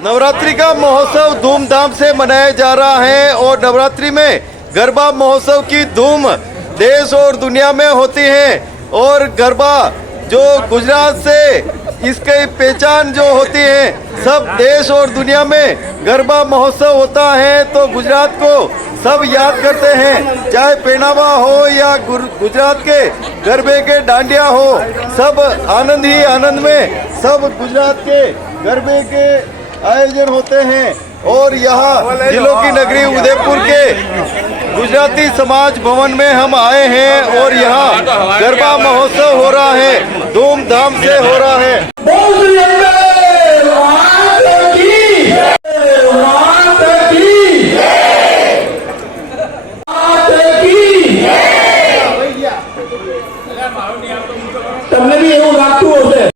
नवरात्रि का महोत्सव धूमधाम से मनाया जा रहा है और नवरात्रि में गरबा महोत्सव की धूम देश और दुनिया में होती है। और गरबा जो गुजरात से इसकी पहचान जो होती है, सब देश और दुनिया में गरबा महोत्सव होता है तो गुजरात को सब याद करते हैं। चाहे पहनावा हो या गुजरात के गरबे के डांडिया हो, सब आनंद ही आनंद में सब गुजरात के गरबे के आयोजन होते हैं। और यहाँ जिलों की नगरी उदयपुर के गुजराती समाज भवन में हम आए हैं और यहाँ गरबा महोत्सव हो रहा है, धूमधाम से हो रहा है।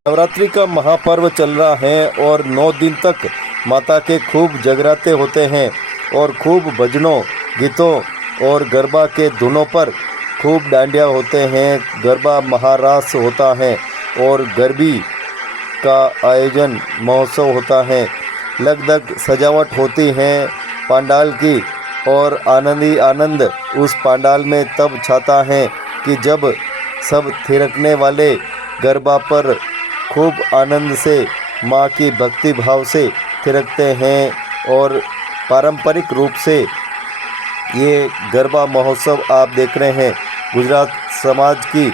नवरात्रि का महापर्व चल रहा है और 9 दिन तक माता के खूब जगराते होते हैं और खूब भजनों गीतों और गरबा के धुनों पर खूब डांडिया होते हैं। गरबा महारास होता है और गरबी का आयोजन महोत्सव होता है। लगभग सजावट होती है पंडाल की और आनंद ही आनंद उस पंडाल में तब छाता है कि जब सब थिरकने वाले गरबा पर खूब आनंद से माँ की भक्ति भाव से थिरकते हैं। और पारंपरिक रूप से ये गरबा महोत्सव आप देख रहे हैं। गुजरात समाज की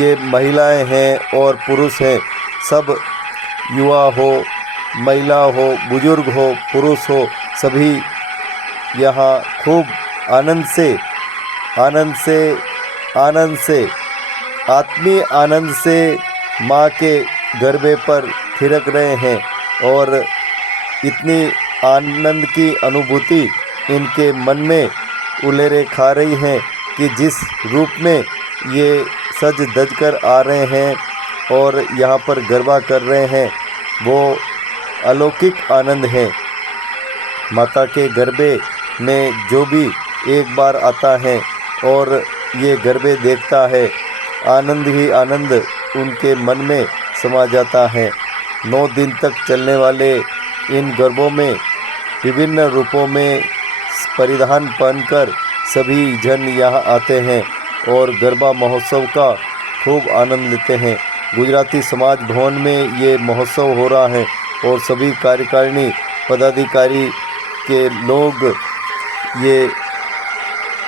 ये महिलाएं हैं और पुरुष हैं, सब युवा हो, महिला हो, बुजुर्ग हो, पुरुष हो, सभी यहाँ खूब आनंद से आत्मीय आनंद से माँ के गरबे पर थिरक रहे हैं। और इतनी आनंद की अनुभूति इनके मन में उलेरे खा रही हैं कि जिस रूप में ये सज धज कर आ रहे हैं और यहाँ पर गरबा कर रहे हैं वो अलौकिक आनंद है। माता के गरबे में जो भी एक बार आता है और ये गरबे देखता है, आनंद ही आनंद उनके मन में समा जाता है। 9 दिन तक चलने वाले इन गरबों में विभिन्न रूपों में परिधान पहनकर सभी जन यहाँ आते हैं और गरबा महोत्सव का खूब आनंद लेते हैं। गुजराती समाज भवन में ये महोत्सव हो रहा है और सभी कार्यकारिणी पदाधिकारी के लोग ये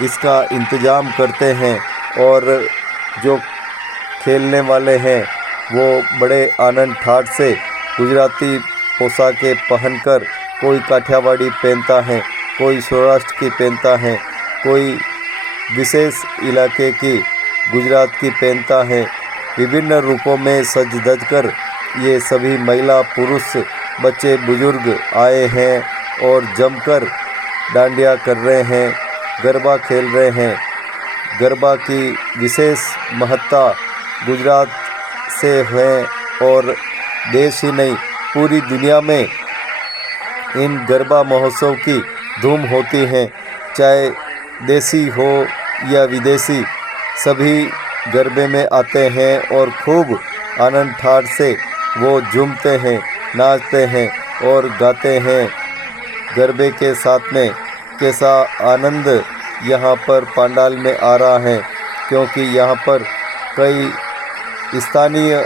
इसका इंतज़ाम करते हैं और जो खेलने वाले हैं वो बड़े आनंद ठाठ से गुजराती पोशाकें पहनकर, कोई काठियावाड़ी पहनता है, कोई सौराष्ट्र की पहनता है, कोई विशेष इलाके की गुजरात की पहनता है। विभिन्न रूपों में सज धज कर ये सभी महिला, पुरुष, बच्चे, बुजुर्ग आए हैं और जमकर डांडिया कर रहे हैं, गरबा खेल रहे हैं। गरबा की विशेष महत्ता गुजरात से है और देश ही नहीं पूरी दुनिया में इन गरबा महोत्सव की धूम होती है। चाहे देसी हो या विदेशी, सभी गरबे में आते हैं और खूब आनंद ठाठ से वो झूमते हैं, नाचते हैं और गाते हैं। गरबे के साथ में कैसा आनंद यहाँ पर पंडाल में आ रहा है, क्योंकि यहाँ पर कई स्थानीय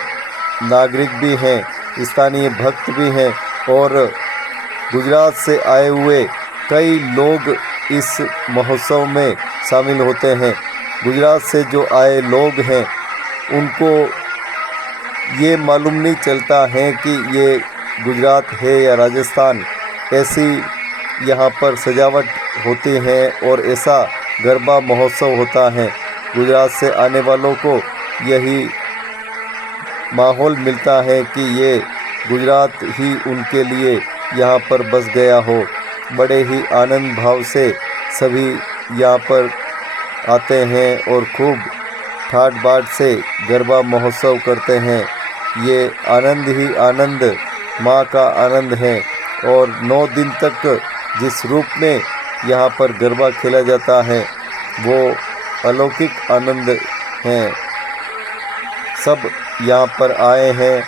नागरिक भी हैं, स्थानीय भक्त भी हैं और गुजरात से आए हुए कई लोग इस महोत्सव में शामिल होते हैं। गुजरात से जो आए लोग हैं उनको ये मालूम नहीं चलता है कि ये गुजरात है या राजस्थान। ऐसी यहाँ पर सजावट होती है और ऐसा गरबा महोत्सव होता है। गुजरात से आने वालों को यही माहौल मिलता है कि ये गुजरात ही उनके लिए यहाँ पर बस गया हो। बड़े ही आनंद भाव से सभी यहाँ पर आते हैं और खूब ठाट बाट से गरबा महोत्सव करते हैं। ये आनंद ही आनंद माँ का आनंद है और 9 दिन तक जिस रूप में यहाँ पर गरबा खेला जाता है वो अलौकिक आनंद है। सब यहाँ पर आए हैं।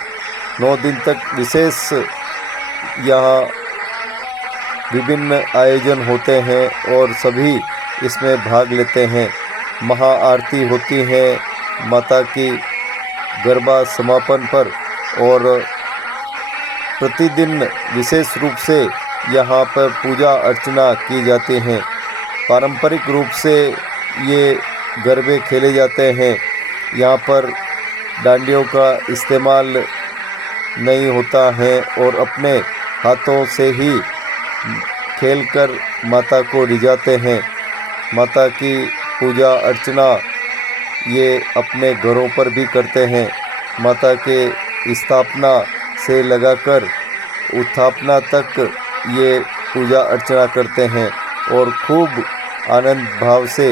9 दिन तक विशेष यहाँ विभिन्न आयोजन होते हैं और सभी इसमें भाग लेते हैं। महाआरती होती है माता की गरबा समापन पर और प्रतिदिन विशेष रूप से यहाँ पर पूजा अर्चना की जाती है। पारंपरिक रूप से ये गरबे खेले जाते हैं। यहाँ पर डांडियों का इस्तेमाल नहीं होता है और अपने हाथों से ही खेलकर माता को रिझाते हैं। माता की पूजा अर्चना ये अपने घरों पर भी करते हैं। माता के स्थापना से लगाकर उत्थापना तक ये पूजा अर्चना करते हैं और खूब आनंद भाव से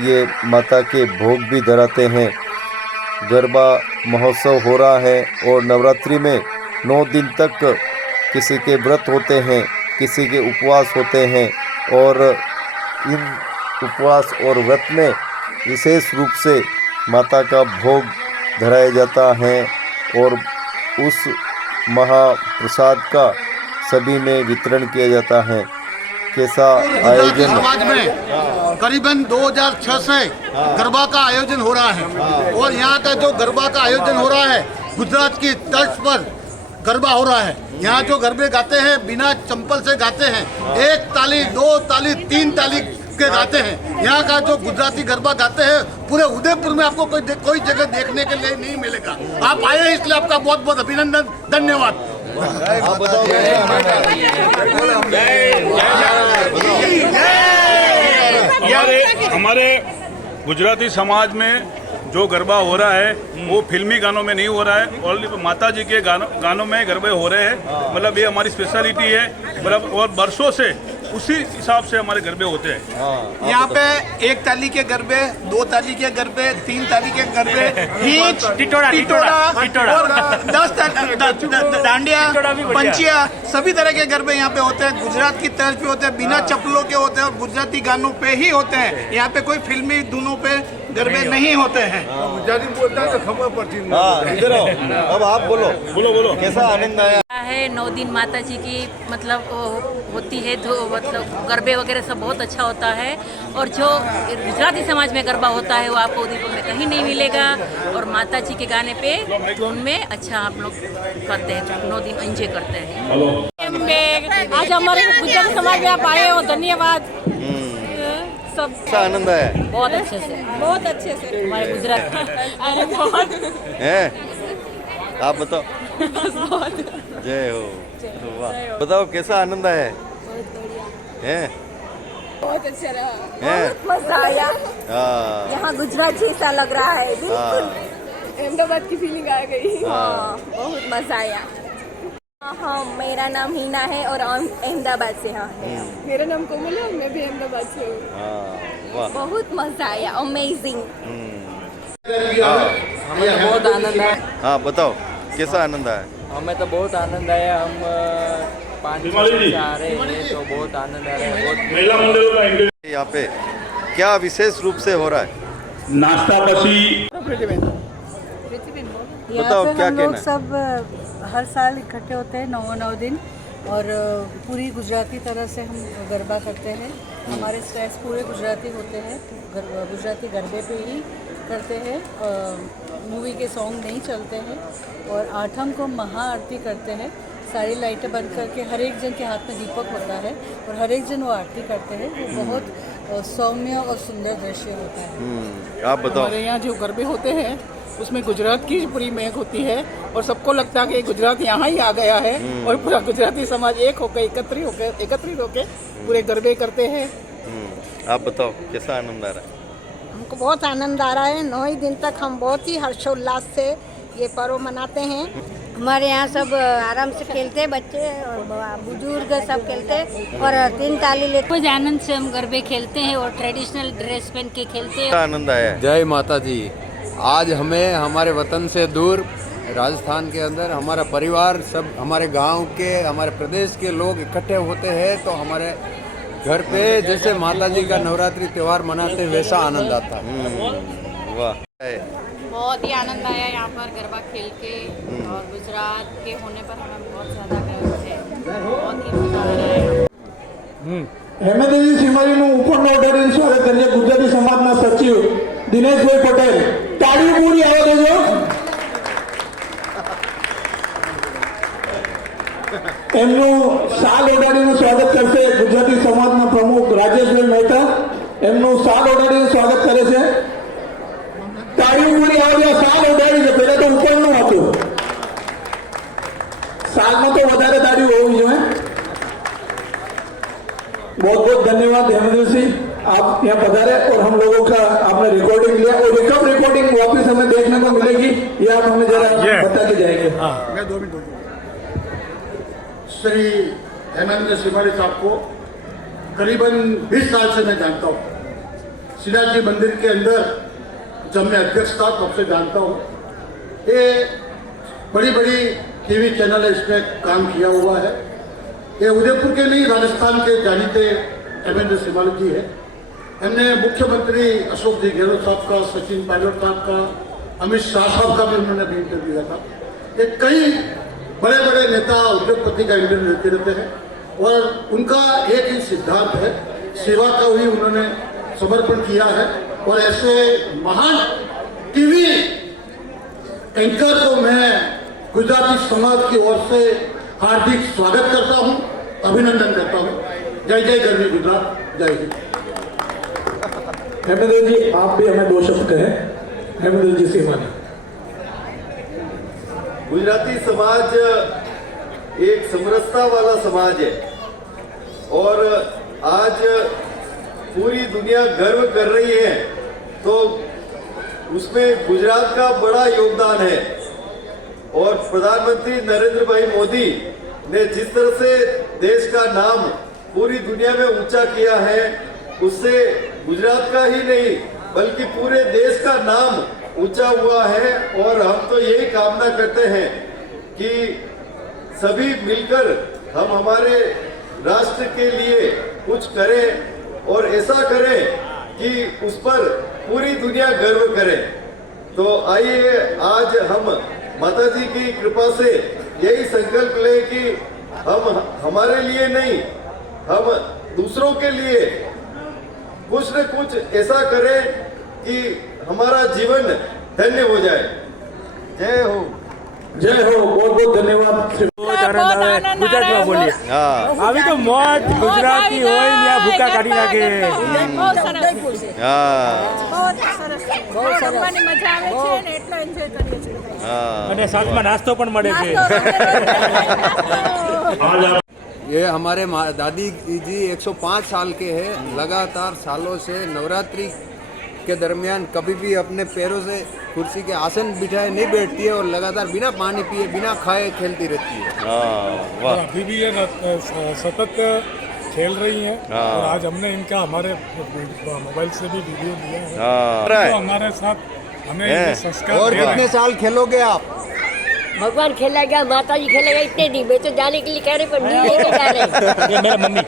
ये माता के भोग भी धराते हैं। गरबा महोत्सव हो रहा है और नवरात्रि में 9 दिन तक किसी के व्रत होते हैं, किसी के उपवास होते हैं और इन उपवास और व्रत में विशेष रूप से माता का भोग धराया जाता है और उस महाप्रसाद का सभी में वितरण किया जाता है। कैसा आयोजन समाज में करीबन 2006 से गरबा का आयोजन हो रहा है और यहाँ का जो गरबा का आयोजन हो रहा है गुजरात की तर्ज पर गरबा हो रहा है। यहाँ जो गरबे गाते हैं बिना चंपल से गाते हैं, 1 ताली 2 ताली 3 ताली के गाते हैं। यहाँ का जो गुजराती गरबा गाते हैं पूरे उदयपुर में आपको कोई जगह देखने के लिए नहीं मिलेगा। आप आए हैं इसलिए आपका बहुत बहुत अभिनंदन, धन्यवाद। हमारे गुजराती समाज में जो गरबा हो रहा है वो फिल्मी गानों में नहीं हो रहा है, और माता जी के गानों में गरबे हो रहे हैं। मतलब ये हमारी स्पेशलिटी है, मतलब और बरसों से उसी हिसाब से हमारे गरबे होते हैं। यहाँ पे 1 ताली के गरबे, 2 ताली के गरबे, 3 ताली के गरबे, हीच, टिटोड़ा और 10 डांडिया, पंचिया, सभी तरह के गरबे यहाँ पे होते हैं। गुजरात की तर्ज पे होते हैं, बिना चप्पलों के होते हैं और गुजराती गानों पे ही होते हैं। यहाँ पे कोई फिल्मी धुनों पे गरबे नहीं होते हैं। गुजराती बोलता है तो खबर पड़ती है। इधर आओ, अब आप बोलो कैसा आनंद आया है। 9 दिन माता जी की मतलब होती है, तो मतलब गरबे वगैरह सब बहुत अच्छा होता है। और जो गुजराती समाज में गरबा होता है वो आपको उदयपुर में कहीं नहीं मिलेगा। और माता जी के गाने पे धुन में अच्छा आप लोग करते हैं, 9 दिन एंजॉय करते हैं। आज हमारे गुजराती समाज में आप आए हो, धन्यवाद। सब कैसा आनंद आया बहुत अच्छे से हमारे गुजरात अरे बहुत है। आप बताओ। जय हो। वाह, बताओ कैसा आनंद आया है? बहुत अच्छा रहा, है? बहुत मजा आया। हाँ। यहाँ गुजरात जैसा लग रहा है, बिल्कुल अहमदाबाद की फीलिंग आ गई। हाँ, बहुत मजा आया। हाँ, मेरा नाम हिना है और अहमदाबाद से। हाँ, मेरा नाम कोमल है, मैं भी अहमदाबाद से हूँ। बहुत मजा आया, अमेजिंग। हमें तो बहुत आनंद आया। हाँ बताओ कैसा आनंद आया? हमें तो बहुत आनंद आया। हम 5 से आ रहे हैं तो बहुत आनंद आ रहा है। यहाँ पे क्या विशेष रूप से हो रहा है? नाश्ता पसी बताओ क्या हम लोग कहना है? सब हर साल इकट्ठे होते हैं 9 दिन और पूरी गुजराती तरह से हम गरबा करते हैं। हमारे स्टेप्स पूरे गुजराती होते हैं, गुजराती गरबे पे ही करते हैं। मूवी के सॉन्ग नहीं चलते हैं और 8 को महाआरती करते हैं। सारी लाइटें बंद करके हर एक जन के हाथ में दीपक होता है और हर एक जन वो आरती करते हैं। वो बहुत सौम्य और सुंदर दृश्य होता है। आप बताओ। हमारे यहाँ जो गरबे होते हैं उसमें गुजरात की पूरी महक होती है और सबको लगता है कि गुजरात यहाँ ही आ गया है और पूरा गुजराती समाज एक होकर एकत्रित होकर पूरे गरबे करते हैं। आप बताओ कैसा आनंद आ रहा है? हमको बहुत आनंद आ रहा है। 9 ही दिन तक हम बहुत ही हर्षोल्लास से ये पर्व मनाते हैं। हमारे यहाँ सब आराम से खेलते हैं, बच्चे और बुजुर्ग सब खेलते हैं और 3 ताली लेते। बहुत आनंद से हम गरबे खेलते हैं और ट्रेडिशनल ड्रेस पहन के खेलते हैं। क्या आनंद आया है? जय माता जी। आज हमें हमारे वतन से दूर राजस्थान के अंदर हमारा परिवार सब, हमारे गांव के, हमारे प्रदेश के लोग इकट्ठे होते हैं तो हमारे घर पे जैसे माता जी का नवरात्रि त्यौहार मनाते वैसा आनंद आता है। वाह, बहुत ही आनंद आया यहाँ पर गरबा खेल के और गुजरात के होने पर हमें बहुत ज़्यादा गर्व है। बहुत ही मजा आ रहा है। હેમેન્દ્રજી સિમારીનું ઉપરનો ઓર્ડર સ્વાગત કરીએ ગુજરાતી સમાજના સચિવ દિનેશભાઈ પટેલ. તાળી પૂરી આવે દેજો. એમનું શાલ ઓઢાડીનું સ્વાગત કરશે ગુજરાતી સમાજના પ્રમુખ રાજેશભાઈ મહેતા. એમનું શાલ ઓઢાડીનું સ્વાગત કરે છે. તાળી પૂરી આવે, શાલ ઓઢાડી છે. પહેલા તો ઉપરનું હતું, શાલમાં તો વધારે તાળી હોવી જોઈએ. बहुत बहुत धन्यवाद हेमेंद्र सिंह, आप यहाँ पधारे और हम लोगों का आपने रिकॉर्डिंग लिया और एक रिकॉर्डिंग वापस हमें देखने को मिलेगी, ये आप हमें जरा बता के जाएंगे. मैं 2 मिनट श्री हेमेंद्र सिमारी साहब को करीबन 20 साल से मैं जानता हूँ. श्रीनाथ जी मंदिर के अंदर जब मैं अध्यक्ष था तब से जानता हूँ. ये बड़ी बड़ी टीवी चैनल है, इसमें काम किया हुआ है. ये उदयपुर के नहीं राजस्थान के जानीते हेमेंद्र सिमारी जी है. हमने मुख्यमंत्री अशोक जी गहलोत साहब का, सचिन पायलट साहब का, अमित शाह साहब का भी उन्होंने भी इंटरव्यू दिया था. ये कई बड़े बड़े नेता उद्योगपति का इंटरव्यू लेते रहते हैं और उनका एक ही सिद्धांत है, सेवा का ही उन्होंने समर्पण किया है. और ऐसे महान टीवी एंकर को मैं गुजराती समाज की ओर से हार्दिक स्वागत करता हूं, अभिनंदन करता हूं. जय जय गरवी गुजरात, जय हिंद. हेमेंद्र जी आप भी हमें 2 शब्द कहें. हेमेंद्र जी सिमानी. गुजराती समाज एक समरसता वाला समाज है और आज पूरी दुनिया गर्व कर रही है, तो उसमें गुजरात का बड़ा योगदान है. और प्रधानमंत्री नरेंद्र भाई मोदी ने जिस तरह से देश का नाम पूरी दुनिया में ऊंचा किया है, उससे गुजरात का ही नहीं बल्कि पूरे देश का नाम ऊंचा हुआ है. और हम तो यही कामना करते हैं कि सभी मिलकर हम हमारे राष्ट्र के लिए कुछ करें और ऐसा करें कि उस पर पूरी दुनिया गर्व करे. तो आइए आज हम माता जी की कृपा से यही संकल्प ले कि हम हमारे लिए नहीं, हम दूसरों के लिए कुछ न कुछ ऐसा करें कि हमारा जीवन धन्य हो जाए. जय हो. जय हो. बहुत बहुत धन्यवाद. ગુજરાતમાં બોલીએ. આવી તો મોજ ગુજરાતી હોય ને આ ભૂકા કાઢી નાખે. અને સાથમાં નાસ્તો પણ મળે છે. ये हमारे दादी जी 105 साल के हैं. लगातार सालों से नवरात्रि के दरमियान कभी भी अपने पैरों से कुर्सी के आसन बिठाए नहीं बैठती है और लगातार बिना पानी पिए बिना खाए खेलती रहती है. अभी भी ये सतत खेल रही हैं. और आज हमने इनका हमारे मोबाइल से भी वीडियो लिया है, तो हमारे साथ हमें ये संस्कार. और कितने साल खेलोगे आप? भगवान खेलेगा, माता जी खेलेगा, इतने नहीं. मैं तो जाने के लिए कह रही पर नहीं लेके जा रहे. ये मेरा मम्मी.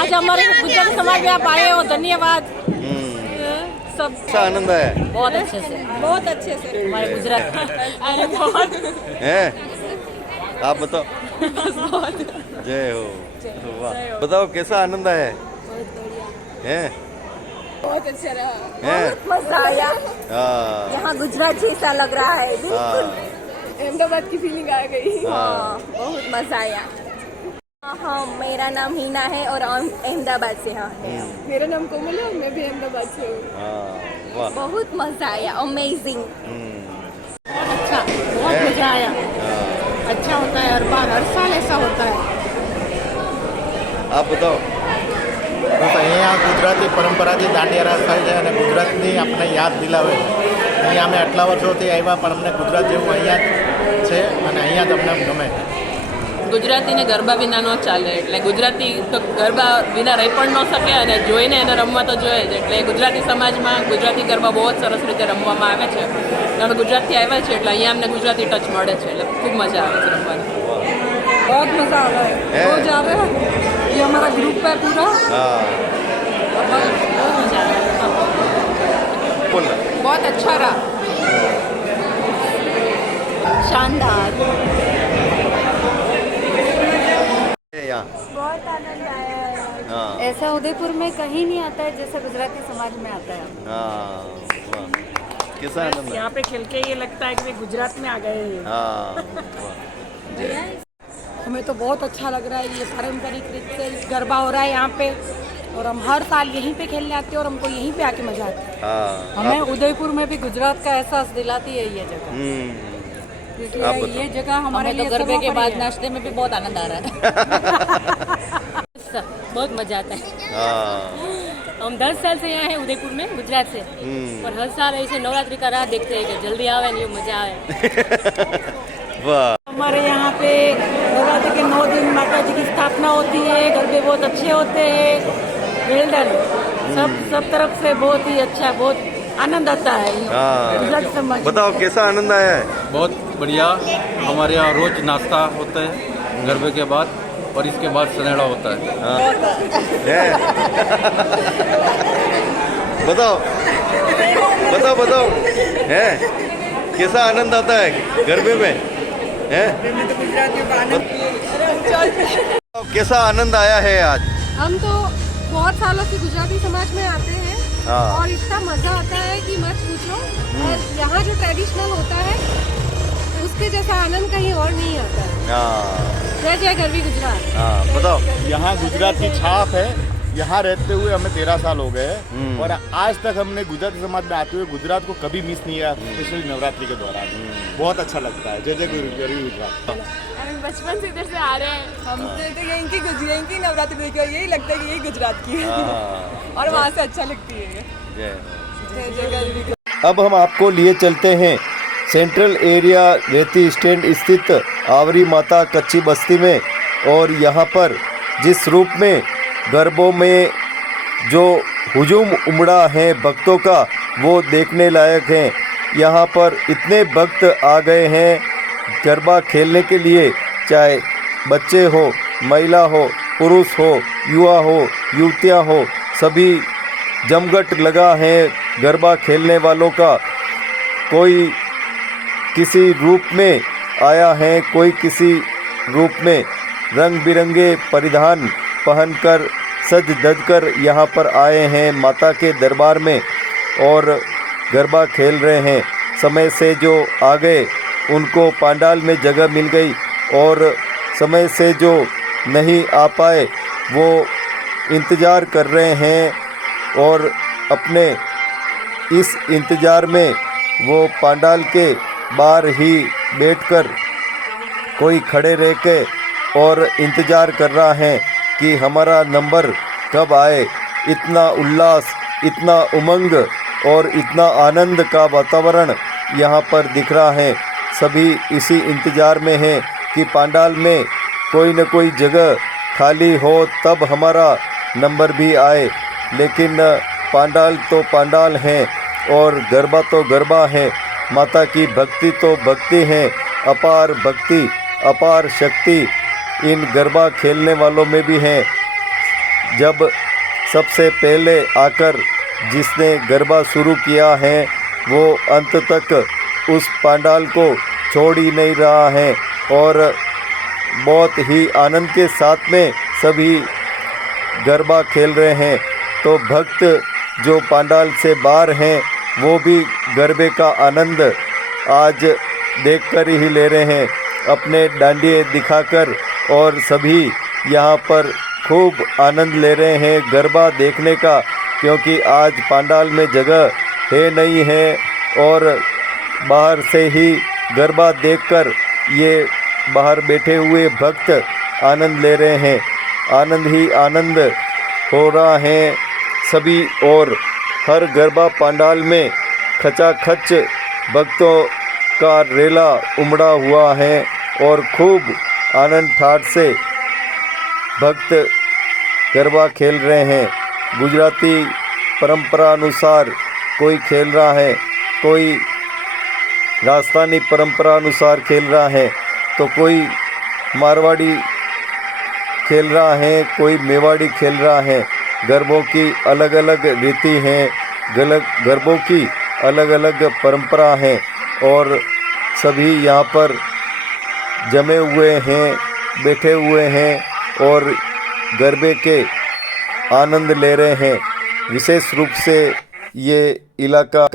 आज हमारे गुजराती समाज में आप आए हो, धन्यवाद. सब अच्छा आनंद है. बहुत अच्छे से हमारे गुजरात हैं? आप बताओ. जय हो. वाह. बताओ कैसा आनंद है? हैं? बहुत अच्छा रहा, हैं? बहुत मजा आया. यहाँ गुजरात जैसा लग रहा है, बिल्कुल अहमदाबाद की फीलिंग आ गई. बहुत मजा आया. हाँ, मेरा नाम हीना है और अहमदाबाद से. हाँ, मेरा नाम कोमल है, मैं भी अहमदाबाद से हूँ. बहुत मजा आया, अमेजिंग. अच्छा, बहुत मजा आया. अच्छा होता है, हर बार हर साल ऐसा होता है. आप बताओ. બસ અહીંયા ગુજરાતી પરંપરાથી દાંડિયા રાસ થાય છે અને ગુજરાતની આપણને યાદ દિલાવે છે. અહીંયા અમે આટલા વર્ષોથી આવ્યા પણ અમને ગુજરાત જેવું અહીંયા છે અને અહીંયા જ અમને ગમે છે. ગુજરાતીને ગરબા વિના ન ચાલે, એટલે ગુજરાતી તો ગરબા વિના રહી પણ ન શકે અને જોઈને એને રમવા તો જોઈએ જ. એટલે ગુજરાતી સમાજમાં ગુજરાતી ગરબા બહુ જ સરસ રીતે રમવામાં આવે છે. અમે ગુજરાતથી આવ્યા છીએ એટલે અહીંયા અમને ગુજરાતી ટચ મળે છે, એટલે ખૂબ મજા આવે છે રમવાની. बहुत मजा आ रहा है. रोज आ रहे हैं, ये हमारा ग्रुप है पूरा. बहुत मजा आ रहा है. बहुत अच्छा रहा, शानदार. यहाँ बहुत आनंद आया. ऐसा उदयपुर में कहीं नहीं आता है जैसा गुजराती समाज में आता है। हाँ वाह, कैसा आनंद है। यहाँ पे खेल के ये लगता है कि वे गुजरात में आ गए हैं। हाँ वाह, हमें तो बहुत अच्छा लग रहा है, ये पारंपरिक रीत से गरबा हो रहा है यहाँ पे, और हम हर साल यहीं पे खेलने आते हैं और हमको यहीं पे आके मजा आता है। हाँ हमें उदयपुर में भी गुजरात का एहसास दिलाती है ये जगह, क्योंकि आप बताओ। ये जगह हमारे हमें तो लिए गरबे के बाद सर्वोपरि है। नाश्ते में भी बहुत आनंद आ रहा है। बहुत मजा आता है। हाँ हम 10 साल से यहाँ हैं उदयपुर में, गुजरात से, और हर साल ऐसे नवरात्रि का राह देखते हैं कि जल्दी आवे नहीं मजा आवे। वाह, हमारे यहाँ पे नवरात्रि के 9 दिन माता जी की स्थापना होती है, गरबे बहुत अच्छे होते हैं, वेल डन, सब तरफ से बहुत ही अच्छा, बहुत आनंद आता है हाँ गुजराती समाज में। बताओ कैसा आनंद आया है। बहुत बढ़िया। हमारे यहाँ रोज नाश्ता होता है गरबे के बाद, और इसके बाद सनेड़ा होता है। है? बताओ बताओ बताओ, है कैसा आनंद आता है गरबे में, है कैसा आनंद आया है आज। हम तो बहुत सालों से गुजराती समाज में आते हैं हाँ। और इतना मजा आता है कि मत पूछो। और यहाँ जो ट्रेडिशनल होता है उसके जैसा आनंद कहीं और नहीं आता है। हाँ जय जय गरबी गुजरात। हाँ बताओ। यहाँ गुजरात की छाप है। यहाँ रहते हुए हमें 13 साल हो गए हैं और आज तक हमने गुजराती समाज में आते हुए गुजरात को कभी मिस नहीं किया, स्पेशली नवरात्रि के दौरान। बहुत अच्छा लगता है। जय जय गरबी गुजरात। हम बचपन से इधर से आ रहे हैं, हम तो यहीं की नवरात्रि देखी, यही लगता है कि यही गुजरात की है और वहाँ से अच्छा लगती है। जय जय गरबी। अब हम आपको लिए चलते हैं सेंट्रल एरिया रेती स्टैंड स्थित आवरी माता कच्ची बस्ती में, और यहाँ पर जिस रूप में गरबों में जो हुजूम उमड़ा है भक्तों का वो देखने लायक है। यहाँ पर इतने भक्त आ गए हैं गरबा खेलने के लिए, चाहे बच्चे हो, महिला हो, पुरुष हो, युवा हो, युवतियाँ हो, सभी जमघट लगा है गरबा खेलने वालों का। कोई किसी रूप में आया है, कोई किसी रूप में रंग बिरंगे परिधान पहनकर सज धज कर यहाँ पर आए हैं माता के दरबार में और गरबा खेल रहे हैं। समय से जो आ गए उनको पंडाल में जगह मिल गई, और समय से जो नहीं आ पाए वो इंतज़ार कर रहे हैं, और अपने इस इंतज़ार में वो पंडाल के बाहर ही बैठकर कोई खड़े रह के और इंतज़ार कर रहा है कि हमारा नंबर कब आए। इतना उल्लास, इतना उमंग और इतना आनंद का वातावरण यहाँ पर दिख रहा है। सभी इसी इंतज़ार में हैं कि पंडाल में कोई न कोई जगह खाली हो तब हमारा नंबर भी आए। लेकिन पंडाल तो पंडाल हैं और गरबा तो गरबा है। माता की भक्ति तो भक्ति है, अपार भक्ति, अपार शक्ति इन गरबा खेलने वालों में भी है। जब सबसे पहले आकर जिसने गरबा शुरू किया है वो अंत तक उस पंडाल को छोड़ ही नहीं रहा है, और बहुत ही आनंद के साथ में सभी गरबा खेल रहे हैं। तो भक्त जो पंडाल से बाहर हैं वो भी गरबे का आनंद आज देखकर ही ले रहे हैं, अपने डांडिये दिखाकर, और सभी यहाँ पर खूब आनंद ले रहे हैं गरबा देखने का, क्योंकि आज पंडाल में जगह है नहीं है और बाहर से ही गरबा देखकर ये बाहर बैठे हुए भक्त आनंद ले रहे हैं। आनंद ही आनंद हो रहा है सभी, और हर गरबा पंडाल में खचाखच भक्तों का रेला उमड़ा हुआ है और खूब आनंद ठाठ से भक्त गरबा खेल रहे हैं। गुजराती परंपरा अनुसार कोई खेल रहा है, कोई राजस्थानी परंपरा अनुसार खेल रहा है, तो कोई मारवाड़ी खेल रहा है, कोई मेवाड़ी खेल रहा है। गरबों की अलग अलग रीति हैं, गरबों की अलग अलग परंपरा है, और सभी यहाँ पर जमे हुए हैं, बैठे हुए हैं और गरबे के आनंद ले रहे हैं। विशेष रूप से ये इलाका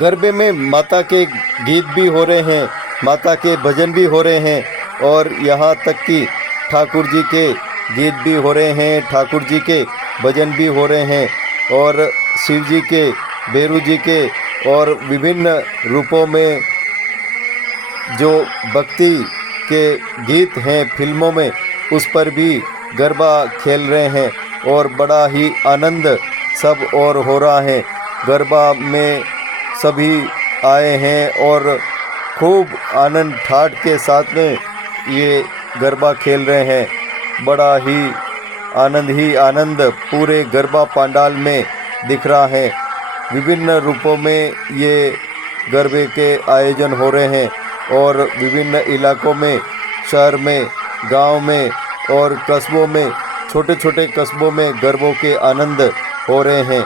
गरबे में माता के गीत भी हो रहे हैं, माता के भजन भी हो रहे हैं और यहाँ तक कि ठाकुर जी के गीत भी हो रहे हैं, ठाकुर जी के भजन भी हो रहे हैं और शिव जी के, भैरू जी के और विभिन्न रूपों में जो भक्ति के गीत हैं फिल्मों में उस पर भी गरबा खेल रहे हैं और बड़ा ही आनंद सब और हो रहा है। गरबा में सभी आए हैं और खूब आनंद ठाठ के साथ में ये गरबा खेल रहे हैं। बड़ा ही आनंद पूरे गरबा पंडाल में दिख रहा है। विभिन्न रूपों में ये गरबे के आयोजन हो रहे हैं और विभिन्न इलाकों में, शहर में, गांव में और कस्बों में, छोटे छोटे कस्बों में गरबों के आनंद हो रहे हैं।